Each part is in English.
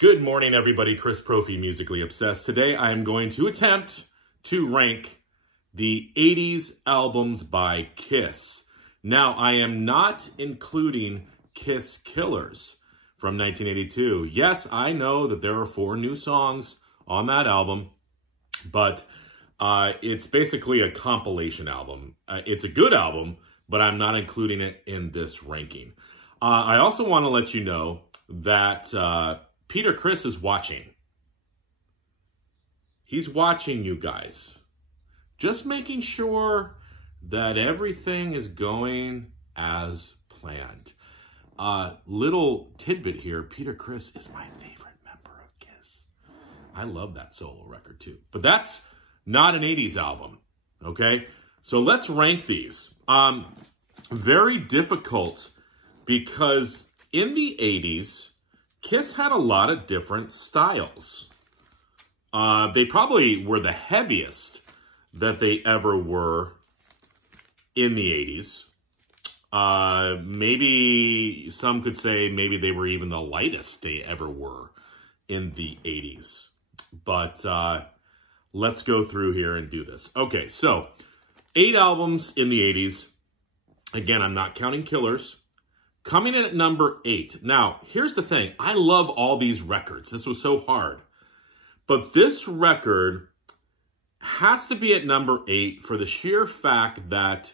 Good morning, everybody. Chris Profi, Musically Obsessed. Today, I am going to attempt to rank the 80s albums by Kiss. Now, I am not including Kiss Killers from 1982. Yes, I know that there are 4 new songs on that album, but it's basically a compilation album. It's a good album, but I'm not including it in this ranking. I also want to let you know that Peter Criss is watching. He's watching you guys. Just making sure that everything is going as planned. Little tidbit here, Peter Criss is my favorite member of Kiss. I love that solo record too. But that's not an 80s album, okay? So let's rank these. Very difficult because in the 80s, Kiss had a lot of different styles. They probably were the heaviest that they ever were in the 80s. Maybe some could say maybe they were even the lightest they ever were in the 80s. But let's go through here and do this. Okay, so 8 albums in the 80s. Again, I'm not counting Killers. Coming in at number 8. Now, here's the thing. I love all these records. This was so hard. But this record has to be at number 8 for the sheer fact that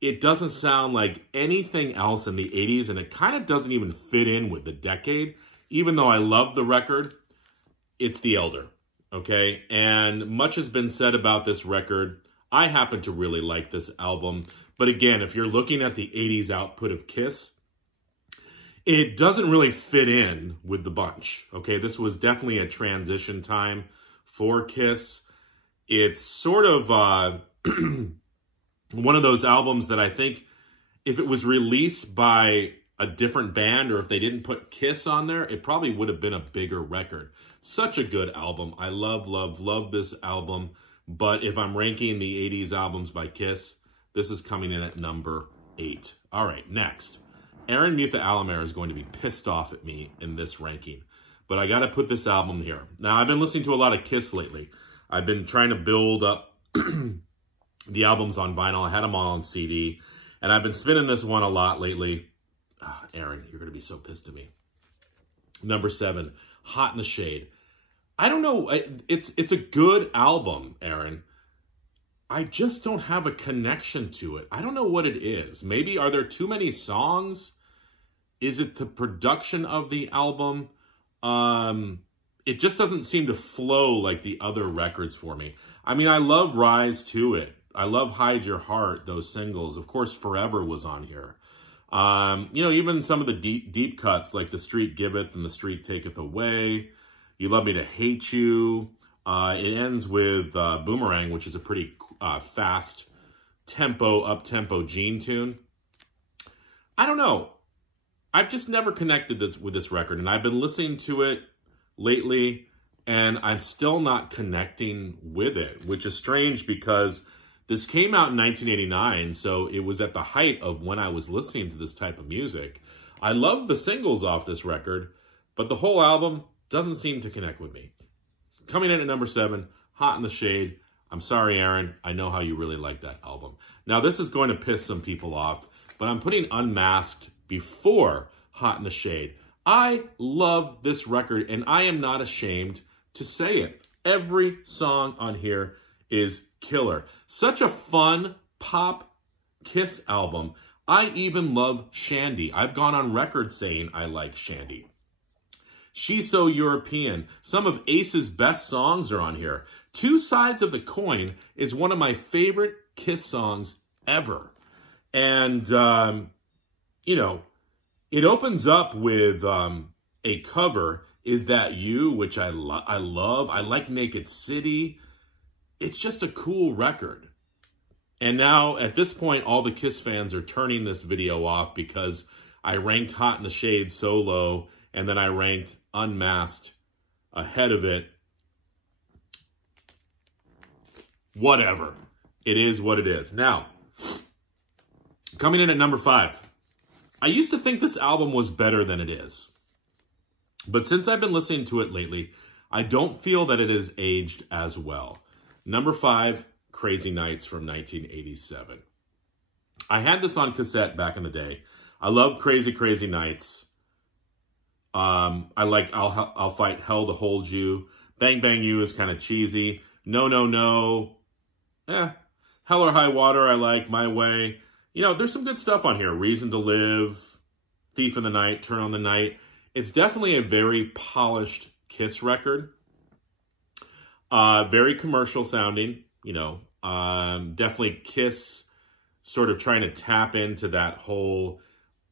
it doesn't sound like anything else in the 80s, and it kind of doesn't even fit in with the decade. Even though I love the record, it's The Elder, okay? And much has been said about this record. I happen to really like this album. But again, if you're looking at the 80s output of Kiss, it doesn't really fit in with the bunch, okay? This was definitely a transition time for Kiss. It's sort of one of those albums that I think if it was released by a different band or if they didn't put Kiss on there, it probably would have been a bigger record. Such a good album. I love, love, love this album. But if I'm ranking the 80s albums by Kiss, this is coming in at number 8. All right, next. Aaron Mutha Alamer is going to be pissed off at me in this ranking. But I got to put this album here. Now, I've been listening to a lot of Kiss lately. I've been trying to build up the albums on vinyl. I had them all on CD. And I've been spinning this one a lot lately. Aaron, you're going to be so pissed at me. Number 7, Hot in the Shade. I don't know. It's a good album, Aaron. I just don't have a connection to it. I don't know what it is. Maybe are there too many songs? Is it the production of the album? It just doesn't seem to flow like the other records for me. I mean, I love Rise to It. I love Hide Your Heart, those singles. Of course, Forever was on here. You know, even some of the deep cuts like The Street Giveth and The Street Taketh Away. You Love Me to Hate You. It ends with Boomerang, which is a pretty fast tempo, up-tempo Gene tune. I don't know. I've just never connected with this record, and I've been listening to it lately, and I'm still not connecting with it, which is strange because this came out in 1989, so it was at the height of when I was listening to this type of music. I love the singles off this record, but the whole album doesn't seem to connect with me. Coming in at number 7, Hot in the Shade. I'm sorry, Aaron. I know how you really like that album. Now, this is going to piss some people off, but I'm putting Unmasked before Hot in the Shade. I love this record, and I am not ashamed to say it. Every song on here is killer. Such a fun pop Kiss album. I even love Shandy. I've gone on record saying I like Shandy. She's So European. Some of Ace's best songs are on here. Two Sides of the Coin is one of my favorite Kiss songs ever. And, you know, it opens up with a cover, Is That You, which I love. I like Naked City. It's just a cool record. And now, at this point, all the Kiss fans are turning this video off because I ranked Hot in the Shade so low, and then I ranked Unmasked ahead of it. Whatever. It is what it is. Now, coming in at number 5. I used to think this album was better than it is. But since I've been listening to it lately, I don't feel that it has aged as well. Number 5, Crazy Nights from 1987. I had this on cassette back in the day. I love Crazy, Crazy Nights. I like I'll Fight Hell to Hold You. Bang Bang You is kind of cheesy. No, No, No. Hell or High Water I like. My Way. You know, there's some good stuff on here. Reason to Live. Thief in the Night. Turn on the Night. It's definitely a very polished Kiss record. Very commercial sounding. You know, definitely Kiss sort of trying to tap into that whole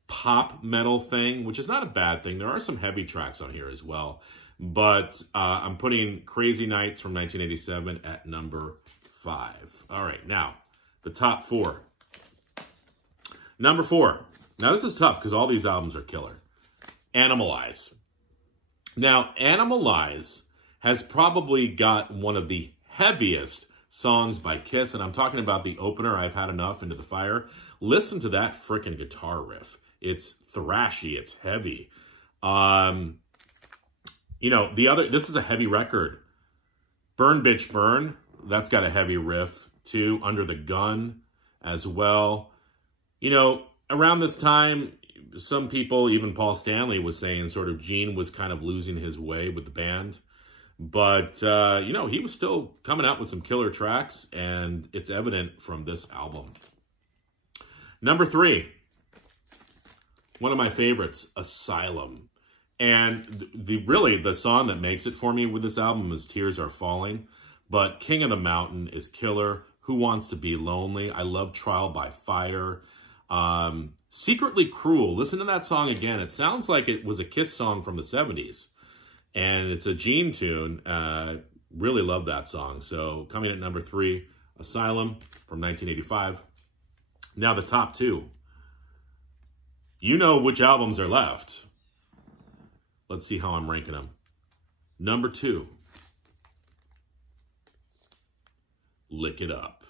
pop metal thing, which is not a bad thing. There are some heavy tracks on here as well. But I'm putting Crazy Nights from 1987 at number 5. All right, now, the top 4. Number 4. Now, this is tough because all these albums are killer. Animalize. Now, Animalize has probably got one of the heaviest songs by Kiss, and I'm talking about the opener, I've Had Enough, Into the Fire. Listen to that frickin' guitar riff. It's thrashy, it's heavy. You know, this is a heavy record. Burn Bitch Burn, that's got a heavy riff too. Under the Gun as well. You know, around this time, some people, even Paul Stanley, was saying sort of Gene was kind of losing his way with the band. But, you know, he was still coming out with some killer tracks, and it's evident from this album. Number 3, one of my favorites, Asylum. And really, the song that makes it for me with this album is Tears Are Falling. But King of the Mountain is killer. Who Wants to Be Lonely? I love Trial by Fire. Secretly Cruel. Listen to that song again. It sounds like it was a Kiss song from the 70s. And it's a Gene tune. Really love that song. So coming at number 3, Asylum from 1985. Now the top 2. You know which albums are left. Let's see how I'm ranking them. Number 2. Lick It Up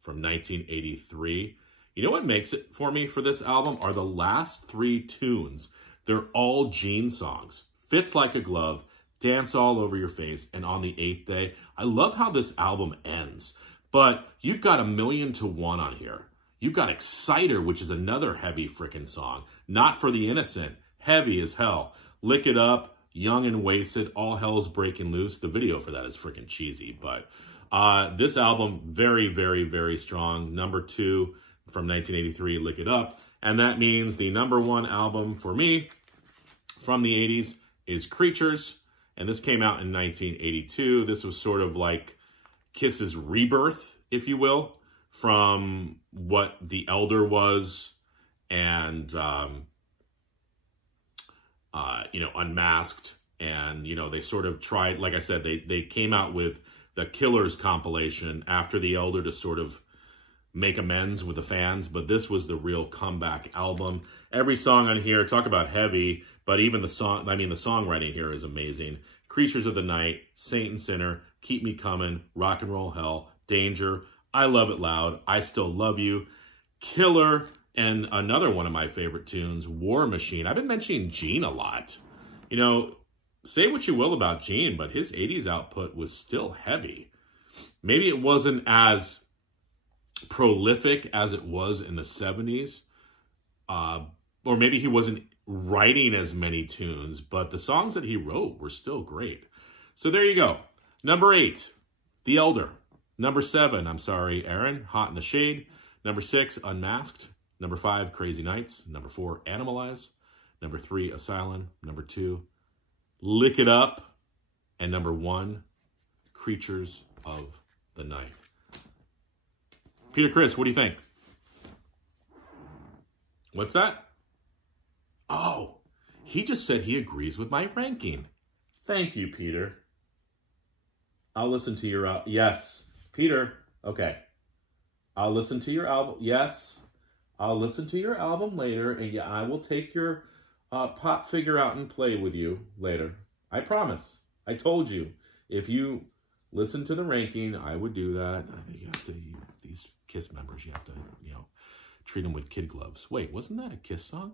from 1983. You know what makes it for me for this album are the last 3 tunes. They're all Gene songs. Fits Like a Glove, Dance All Over Your Face, and On the Eighth Day. I love how this album ends. But you've got A Million to One on here. You've got Exciter, which is another heavy frickin' song. Not for the Innocent, heavy as hell. Lick It Up, Young and Wasted, All Hell's Breaking Loose. The video for that is frickin' cheesy, but this album, very, very, very strong. Number 2 from 1983, Lick It Up. And that means the number 1 album for me from the 80s is Creatures. And this came out in 1982. This was sort of like Kiss's rebirth, if you will, from what The Elder was and, you know, Unmasked. And, you know, they sort of tried, like I said, they came out with the Killers compilation after The Elder to sort of make amends with the fans. But this was the real comeback album. Every song on here, talk about heavy, but even the song, I mean, the songwriting here is amazing. Creatures of the Night, Saint and Sinner, Keep Me Coming, Rock and Roll Hell, Danger, I Love It Loud, I Still Love You, Killer, and another one of my favorite tunes, War Machine. I've been mentioning Gene a lot. You know, say what you will about Gene, but his 80s output was still heavy. Maybe it wasn't as prolific as it was in the 70s, or maybe he wasn't writing as many tunes, but the songs that he wrote were still great. So there you go. Number 8, The Elder. Number 7, I'm sorry, Aaron, Hot in the Shade. Number 6, Unmasked. Number 5, Crazy Nights. Number 4, Animalize. Number 3, Asylum. Number 2, Lick It Up. And number 1, Creatures of the Night. Peter Chris, what do you think? What's that? Oh, he just said he agrees with my ranking. Thank you, Peter. I'll listen to your... yes, Peter. Okay. I'll listen to your album. Yes, I'll listen to your album later, and yeah, I will take your pop figure out and play with you later. I promise. I told you. If you listen to the ranking, I would do that. You have to... these Kiss members, you have to, you know, treat them with kid gloves. Wait, wasn't that a Kiss song?